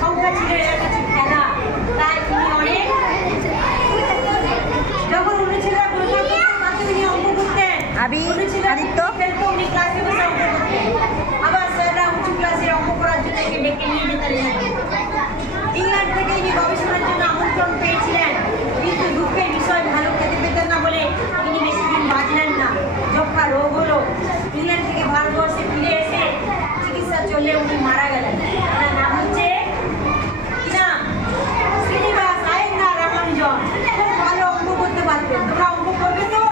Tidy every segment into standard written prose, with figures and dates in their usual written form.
সংখ্যা ছিল এর কাছে খেলা, তাই তিনি অনেক যখন উনি ছেলেরা পড়াশোনা করতেন তাতে উনি অঙ্ক করতেন। উনি ছেলেরা খেলতো, উনি ক্লাসে বসে অঙ্ক করতেন। আবার স্যাররা উঁচু ক্লাসের অঙ্ক করার জন্য একে ডেকে নিয়ে যেতেন। ইংল্যান্ড থেকে ইনি গবেষণার জন্য আমন্ত্রণ পেয়েছিলেন, কিন্তু দুঃখের বিষয় ভালো খেতে পেতেন না বলে তিনি বেশি দিন বাঁচলেন না। যক্ষা রোগ হলো। ইংল্যান্ড থেকে ভারতবর্ষে ফিরে এসে চিকিৎসা চললে উনি মারা গেলেন। তার নাম হচ্ছে কি নাম? শ্রীনিবাস আয়েঙ্গার রামানুজন। খুব ভালো অঙ্ক করতে পারতেন। তোমরা অঙ্ক করবে তো?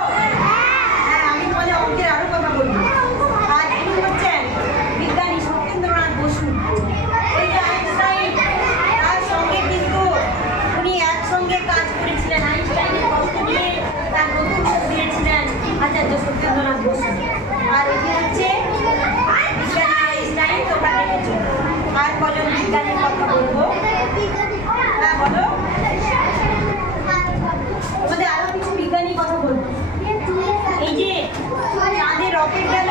হ্যাঁ, আমি তোমাদের অঙ্কের আরো কথা বলবো। আর ইনি হচ্ছেন বিজ্ঞানী সত্যেন্দ্রনাথ বসু। ওই যে আইনস্টাইন, তার সঙ্গে কিন্তু উনি একসঙ্গে কাজ করেছিলেন। আইনস্টাইনের কষ্ট নিয়ে তার নতুন রূপ দিয়েছিলেন আচার্য সত্যেন্দ্রনাথ বসু। আর এটি হচ্ছে বিজ্ঞানী আইনস্টাইন, তোমরা দেখেছো। আর কজন বিজ্ঞানীর কথা বলবো? হ্যাঁ বলো, তোমাদের আরো কিছু বিজ্ঞানীর কথা বলবো। এই যে চাঁদের রকেট গেল,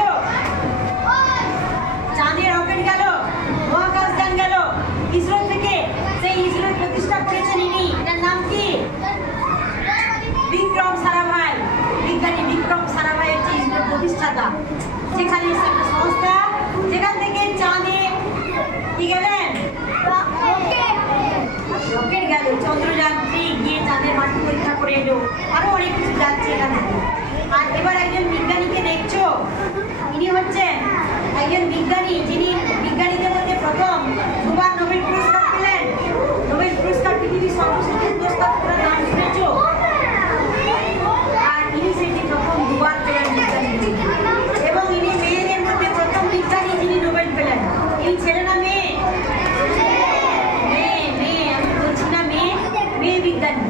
চাঁদের রকেট গেল, মহাকাশ যান গেল ইসরো থেকে। সেই ইসরোর প্রতিষ্ঠা করেছেন ইনি। এটার নাম কি? বিক্রম সারাভাই। বিজ্ঞানী বিক্রম সারাভাই হচ্ছে ইসরোর প্রতিষ্ঠাতা। সেখানে একটা সংস্থা, যেখান থেকে চাঁদে কি গেলেন? রকেট গেল, চন্দ্রযান-3 গিয়ে চাঁদের মাটি পরীক্ষা করে এলো। আরো অনেক কিছু যাচ্ছে এখানে। আর এবার একজন বিজ্ঞানীকে দেখছো, ইনি হচ্ছেন একজন বিজ্ঞানী যিনি বিজ্ঞানীদের মধ্যে প্রথম দুবার নোবেল পুরস্কার পেলেন। নোবেল পুরস্কার পৃথিবীর সর্বশ্রেষ্ঠ পুরস্কার, তোমরা নাম শুনেছো? আর ইনি সেটি প্রথম দুবার পেলেন বিজ্ঞানী, এবং ইনি মেয়েদের মধ্যে প্রথম বিজ্ঞানী যিনি নোবেল পেলেন। ইনি ছেলে না মেয়ে? মেয়ে, আমি বলছি না মেয়ে, মেয়ে বিজ্ঞানী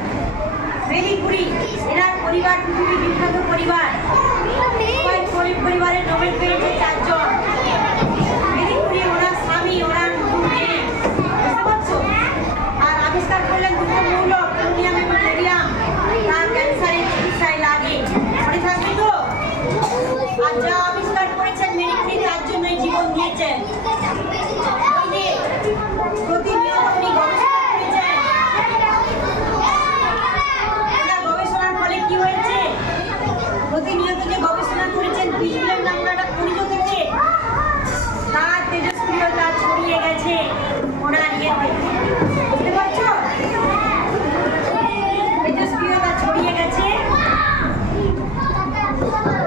মেরি কুরি। এনার পরিবার পৃথিবীর বিখ্যাত পরিবার। পরিবারের নোবেল পেয়েছে 4 জন। মেরি কুরি, ওনার স্বামী, ওনার মেয়ে, বুঝতে পারছো? আর আবিষ্কার করলেন দুটো মৌল, পোলোনিয়াম এবং রেডিয়াম। তার ক্যান্সারের চিকিৎসায় লাগে। মনে থাকবে তো? আর যা আবিষ্কার করেছেন মেরি কুরি, তার জন্যই জীবন দিয়েছেন। প্রতিনিয়ত উনি গবেষণা করেছেন। গবেষণার ফলে কি হয়েছে? প্রতিনিয়ত যে গবেষণা করেছেন, বিজুলের নামটা খনিজ থেকে তার তেজস্ক্রিয়তা ছড়িয়ে গেছে ওনার ইয়েতে। বুঝতে পারছো? তেজস্ক্রিয়তা ছড়িয়ে গেছে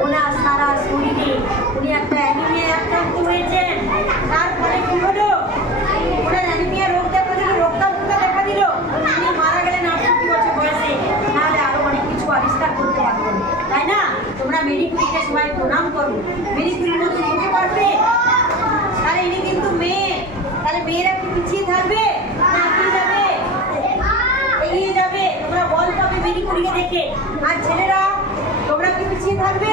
ওনার সারা শরীরে। উনি একটা অ্যানিমিয়ায় আক্রান্ত হয়েছেন। তার ফলে কি হলো? ওনার অ্যানিমিয়া রোগ দেখা দিল, রক্তাল্পতা দেখা দিল। উনি মারা গেলেন 68 বছর বয়সে। নাহলে আরো অনেক কিছু আবিষ্কার করতে পারতেন, তাই না? তোমরা মেরি কুরিকে সবাই প্রণাম করো। মেরি কুরির মতো হতে পারবে? তাহলে ইনি কিন্তু মেয়ে। তাহলে মেয়েরা কি পিছিয়ে থাকবে না এগিয়ে যাবে? এগিয়ে যাবে। তোমরা বল পাবে মেরি কুরিকে দেখে। আর ছেলেরা, তোমরা কি পিছিয়ে থাকবে?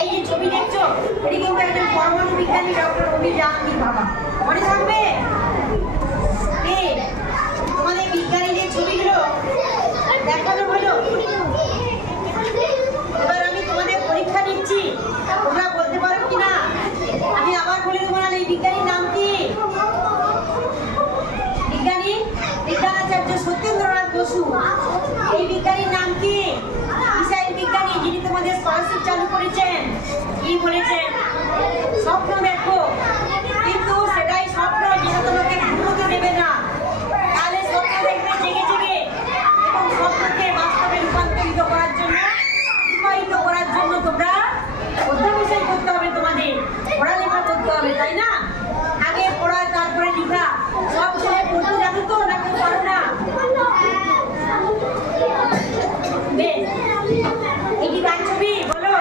এই যে ছবি দেখছো, এটি কিন্তু একজন পরমাণু বিজ্ঞানী ডক্টর অমিত জাহাঙ্গীর বাবা। মনে থাকবে? তোমাদের বিজ্ঞানী যে ছবিগুলো দেখানো হলো, এবার আমি তোমাদের পরীক্ষা নিচ্ছি। তোমরা বলতে পারো কিনা? আমি আবার বলে দেবো না। এই বিজ্ঞানীর নাম কি? বিজ্ঞানী বিজ্ঞানাচার্য সত্যেন্দ্রনাথ বসু। এই বিজ্ঞানীর নাম কি? মিসাইল বিজ্ঞানী, যিনি তোমাদের স্কলারশিপ চালু করেছেন। কি বলেছেন? স্বপ্ন দেখো, কিন্তু সেটাই স্বপ্ন যেটা তোমাকে ঘুমোতে দেবে না। তাহলে স্বপ্ন দেখবে জেগে জেগে, এবং স্বপ্নকে বাস্তবে রূপান্তরিত করার জন্য, রূপায়িত করার জন্য তোমরা অধ্যবসায় করতে হবে। তোমাদের পড়ালেখা করতে হবে, তাই না? আগে পড়া, তারপরে লেখা। সব ছেলে পড়তে জানো তো, না কেউ পারো না? বেশ, এটি কার ছবি বলো?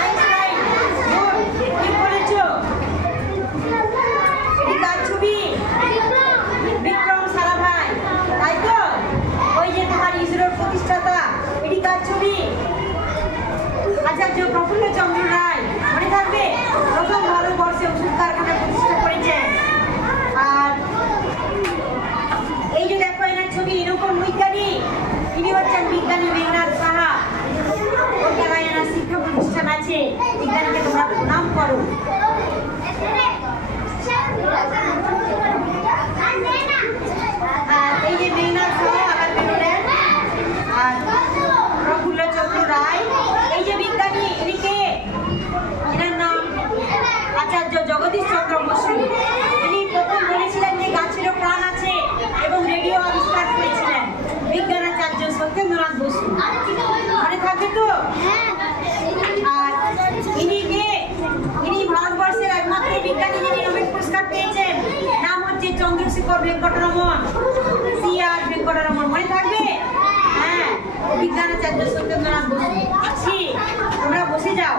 আইনস্টাইন। কি বলেছো? জগদীশ চন্দ্র বসু। তিনি প্রথম বলেছিলেন যে গাছেরও প্রাণ আছে এবং রেডিও আবিষ্কার করেছিলেন বিজ্ঞানাচার্য সত্যেন্দ্রনাথ বসু। মনে থাকবে তো? আর ইনি ভারতবর্ষের একমাত্র বিজ্ঞানী যিনি নোবেল পুরস্কার পেয়েছেন। নাম হচ্ছে চন্দ্রশেখর ভেঙ্কটরমন, CR ভেঙ্কটরমন। মনে থাকবে? হ্যাঁ, বিজ্ঞানাচার্য সত্যেন্দ্রনাথ বসু। তোমরা বসে যাও।